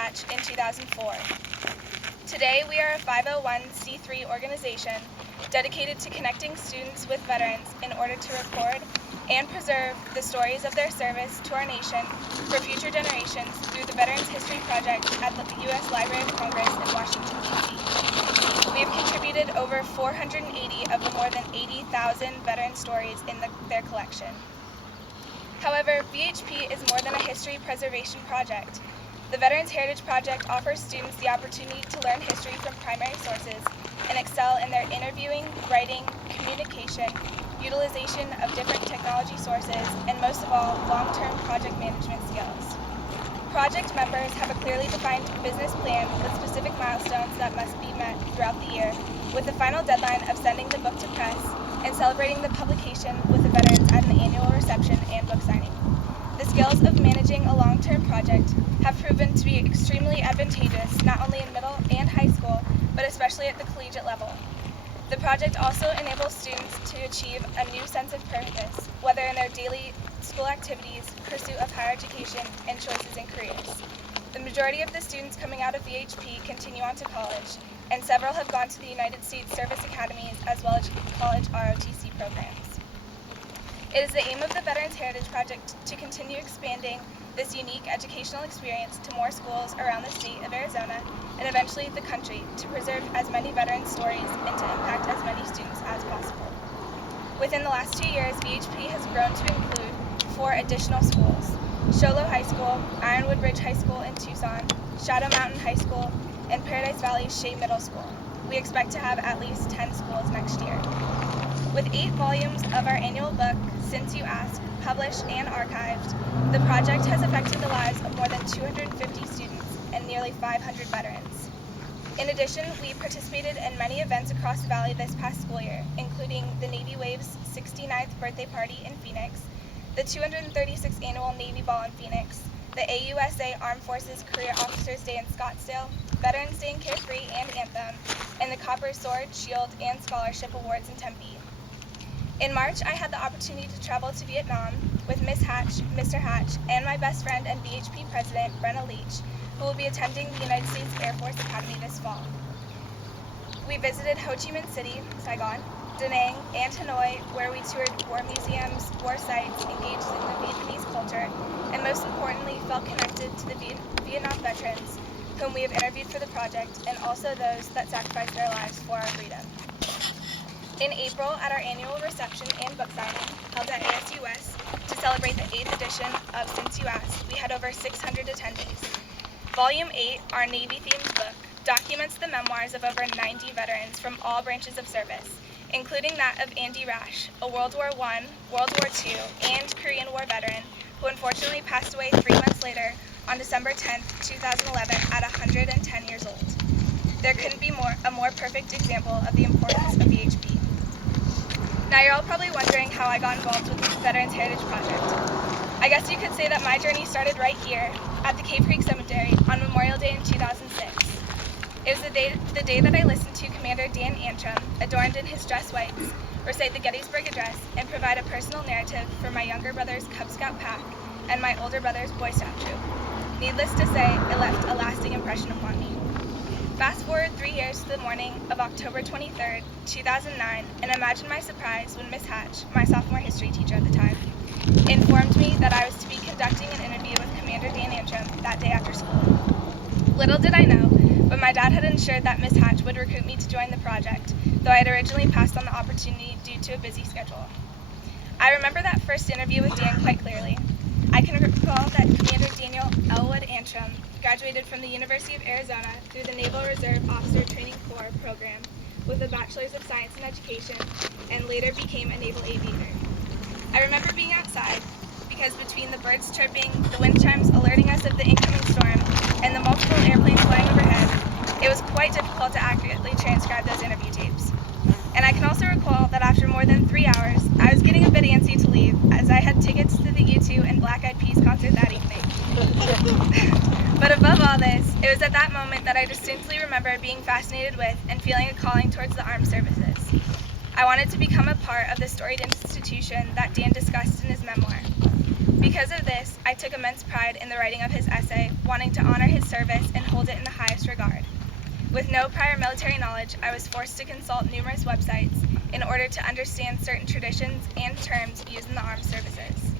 Hatch in 2004. Today, we are a 501c3 organization dedicated to connecting students with veterans in order to record and preserve the stories of their service to our nation for future generations through the Veterans History Project at the U.S. Library of Congress in Washington, D.C. We have contributed over 480 of the more than 80,000 veteran stories in their collection. However, VHP is more than a history preservation project. The Veterans Heritage Project offers students the opportunity to learn history from primary sources and excel in their interviewing, writing, communication, utilization of different technology sources, and most of all, long-term project management skills. Project members have a clearly defined business plan with specific milestones that must be met throughout the year, with the final deadline of sending the book to press and celebrating the publication with the veterans at an annual reception and book signing. The skills of managing a long-term project have proven to be extremely advantageous not only in middle and high school, but especially at the collegiate level. The project also enables students to achieve a new sense of purpose, whether in their daily school activities, pursuit of higher education, and choices in careers. The majority of the students coming out of VHP continue on to college, and several have gone to the United States Service Academies as well as college ROTC programs. It is the aim of the Veterans Heritage Project to continue expanding this unique educational experience to more schools around the state of Arizona and eventually the country to preserve as many veteran stories and to impact as many students as possible. Within the last 2 years, VHP has grown to include 4 additional schools: Sholo High School, Ironwood Ridge High School in Tucson, Shadow Mountain High School, and Paradise Valley Shea Middle School. We expect to have at least 10 schools next year. With 8 volumes of our annual book, Since You Ask, published and archived, the project has affected the lives of more than 250 students and nearly 500 veterans. In addition, we participated in many events across the valley this past school year, including the Navy Wave's 69th birthday party in Phoenix, the 236th Annual Navy Ball in Phoenix, the AUSA Armed Forces Career Officers Day in Scottsdale, Veterans Day in Carefree and Anthem, and the Copper Sword, Shield, and Scholarship Awards in Tempe. In March, I had the opportunity to travel to Vietnam with Ms. Hatch, Mr. Hatch, and my best friend and VHP president, Brenna Leach, who will be attending the United States Air Force Academy this fall. We visited Ho Chi Minh City, Saigon, Da Nang, and Hanoi, where we toured war museums, war sites, engaged in the Vietnamese culture, and most importantly, felt connected to the Vietnam veterans whom we have interviewed for the project, and also those that sacrificed their lives for our freedom. In April, at our annual reception and book signing, held at ASUS, to celebrate the 8th edition of Since You Asked, we had over 600 attendees. Volume 8, our Navy-themed book, documents the memoirs of over 90 veterans from all branches of service, including that of Andy Rash, a World War I, World War II, and Korean War veteran, who unfortunately passed away 3 months later on December 10, 2011, at 110 years old. There couldn't be a more perfect example of the importance of VHP. Now you're all probably wondering how I got involved with the Veterans Heritage Project. I guess you could say that my journey started right here at the Cave Creek Cemetery on Memorial Day in 2006. It was the day that I listened to Commander Dan Antrim, adorned in his dress whites, recite the Gettysburg Address and provide a personal narrative for my younger brother's Cub Scout pack and my older brother's Boy Scout troop. Needless to say, it left a lasting impression upon me. Fast forward 3 years to the morning of October 23rd, 2009, and imagine my surprise when Miss Hatch, my sophomore history teacher at the time, informed me that I was to be conducting an interview with Commander Dan Antrim that day after school. Little did I know, but my dad had ensured that Miss Hatch would recruit me to join the project, though I had originally passed on the opportunity due to a busy schedule. I remember that first interview with Dan quite clearly. I can recall that Commander Daniel Elwood Antrim graduated from the University of Arizona through the Naval Reserve Officer Training Corps program with a Bachelor's of Science in Education and later became a naval aviator. I remember being outside because between the birds chirping, the wind chimes alerting us of the incoming storm, and the multiple airplanes flying overhead, it was quite difficult to accurately transcribe those interview tapes. And I can also recall that after more than 3 hours, I was getting a bit antsy to leave as I had tickets to the U2 and Black Eyed Peas concert that evening. But above all this, it was at that moment that I distinctly remember being fascinated with and feeling a calling towards the armed services. I wanted to become a part of the storied institution that Dan discussed in his memoir. Because of this, I took immense pride in the writing of his essay, wanting to honor his service and hold it in the highest regard. With no prior military knowledge, I was forced to consult numerous websites in order to understand certain traditions and terms used in the armed services.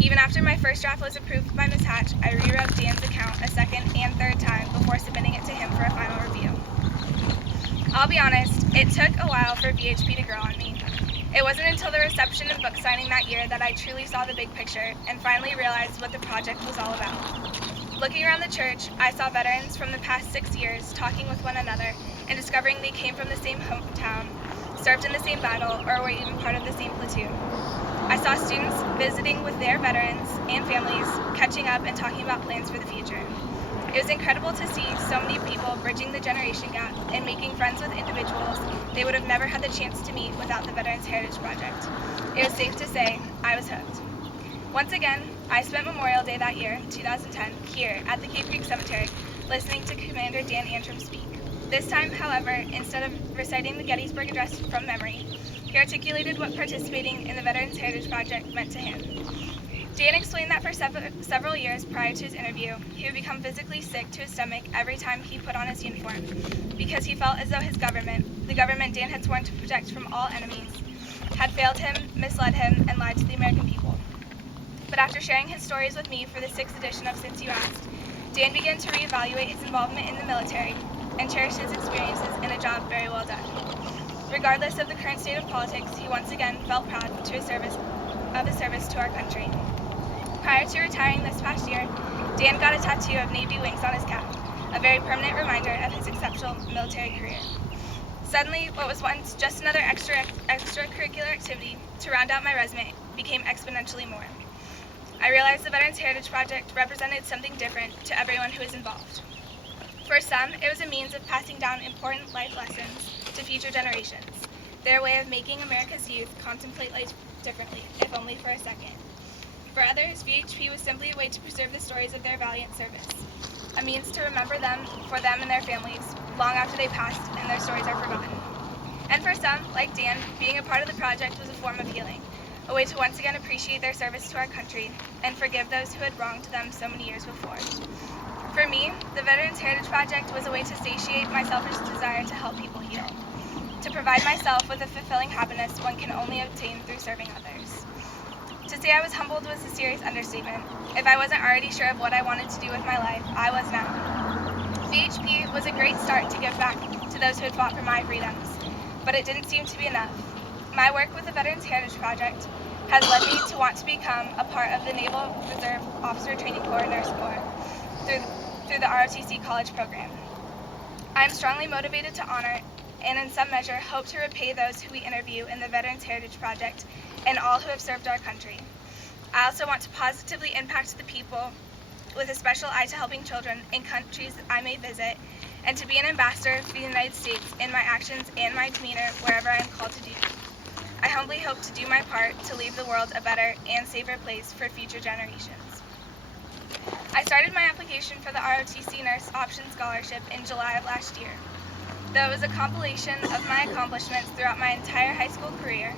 Even after my first draft was approved by Ms. Hatch, I rewrote Dan's account a second and third time before submitting it to him for a final review. I'll be honest, it took a while for VHP to grow on me. It wasn't until the reception and book signing that year that I truly saw the big picture and finally realized what the project was all about. Looking around the church, I saw veterans from the past 6 years talking with one another and discovering they came from the same hometown, served in the same battle, or were even part of the same platoon. I saw students visiting with their veterans and families, catching up and talking about plans for the future. It was incredible to see so many people bridging the generation gap and making friends with individuals they would have never had the chance to meet without the Veterans Heritage Project. It was safe to say I was hooked. Once again, I spent Memorial Day that year, 2010, here at the Cave Creek Cemetery, listening to Commander Dan Antrim speak. This time, however, instead of reciting the Gettysburg Address from memory, he articulated what participating in the Veterans Heritage Project meant to him. Dan explained that for several years prior to his interview, he would become physically sick to his stomach every time he put on his uniform, because he felt as though his government, the government Dan had sworn to protect from all enemies, had failed him, misled him, and lied to the American people. But after sharing his stories with me for the 6th edition of Since You Asked, Dan began to reevaluate his involvement in the military and cherish his experiences in a job very well done. Regardless of the current state of politics, he once again felt proud of his service to our country. Prior to retiring this past year, Dan got a tattoo of Navy wings on his calf, a very permanent reminder of his exceptional military career. Suddenly, what was once just another extracurricular activity to round out my resume became exponentially more. I realized the Veterans Heritage Project represented something different to everyone who was involved. For some, it was a means of passing down important life lessons to future generations, their way of making America's youth contemplate life differently, if only for a second. For others, VHP was simply a way to preserve the stories of their valiant service, a means to remember them for them and their families long after they passed and their stories are forgotten. And for some, like Dan, being a part of the project was a form of healing, a way to once again appreciate their service to our country and forgive those who had wronged them so many years before. For me, the Veterans Heritage Project was a way to satiate my selfish desire to help people heal, to provide myself with a fulfilling happiness one can only obtain through serving others. To say I was humbled was a serious understatement. If I wasn't already sure of what I wanted to do with my life, I was now. VHP was a great start to give back to those who had fought for my freedoms, but it didn't seem to be enough. My work with the Veterans Heritage Project has led me to want to become a part of the Naval Reserve Officer Training Corps Nurse Corps through the NROTC college program. I am strongly motivated to honor and in some measure hope to repay those who we interview in the Veterans Heritage Project and all who have served our country. I also want to positively impact the people with a special eye to helping children in countries that I may visit, and to be an ambassador for the United States in my actions and my demeanor wherever I am called to do. I humbly hope to do my part to leave the world a better and safer place for future generations. I started my application for the NROTC Nurse Option Scholarship in July of last year. Though it was a compilation of my accomplishments throughout my entire high school career,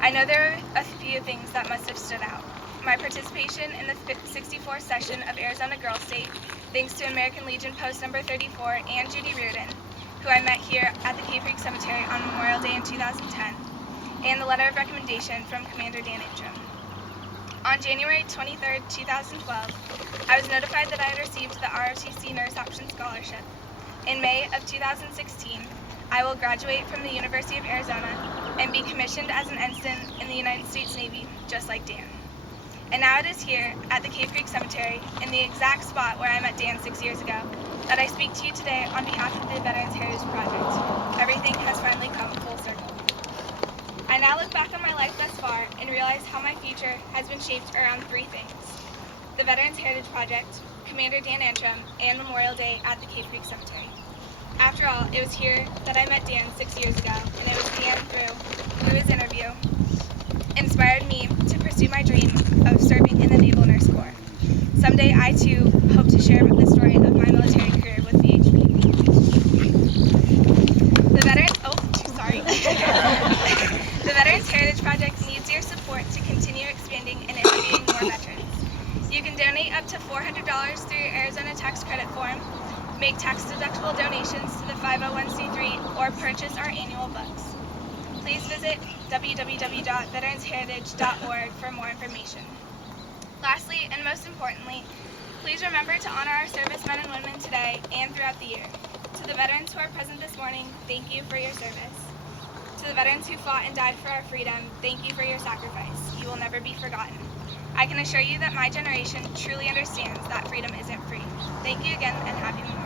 I know there are a few things that must have stood out. My participation in the 64th session of Arizona Girls State, thanks to American Legion Post number 34 and Judy Reardon, who I met here at the Cave Creek Cemetery on Memorial Day in 2010, and the letter of recommendation from Commander Dan Antrim. On January 23, 2012, I was notified that I had received the NROTC Nurse Option Scholarship. In May of 2016, I will graduate from the University of Arizona and be commissioned as an ensign in the United States Navy, just like Dan. And now it is here at the Cave Creek Cemetery, in the exact spot where I met Dan 6 years ago, that I speak to you today on behalf of the Veterans Heritage Project. Everything has finally come full circle. I now look back on my life thus far and realize how my future has been shaped around three things: the Veterans Heritage Project, Commander Dan Antrim, and Memorial Day at the Cave Creek Cemetery. After all, it was here that I met Dan 6 years ago, and it was Dan, through his interview, inspired me to pursue my dream of serving in the Naval Nurse Corps. Someday, I too hope to share the story of my military career with VHP. The Veterans Heritage Project needs your support to continue expanding and interviewing more veterans. through Arizona tax credit form, make tax-deductible donations to the 501c3, or purchase our annual books. Please visit www.veteransheritage.org for more information. Lastly, and most importantly, please remember to honor our servicemen and women today and throughout the year. To the veterans who are present this morning, thank you for your service. To the veterans who fought and died for our freedom, thank you for your sacrifice. You will never be forgotten. I can assure you that my generation truly understands that freedom isn't free. Thank you again, and happy Memorial.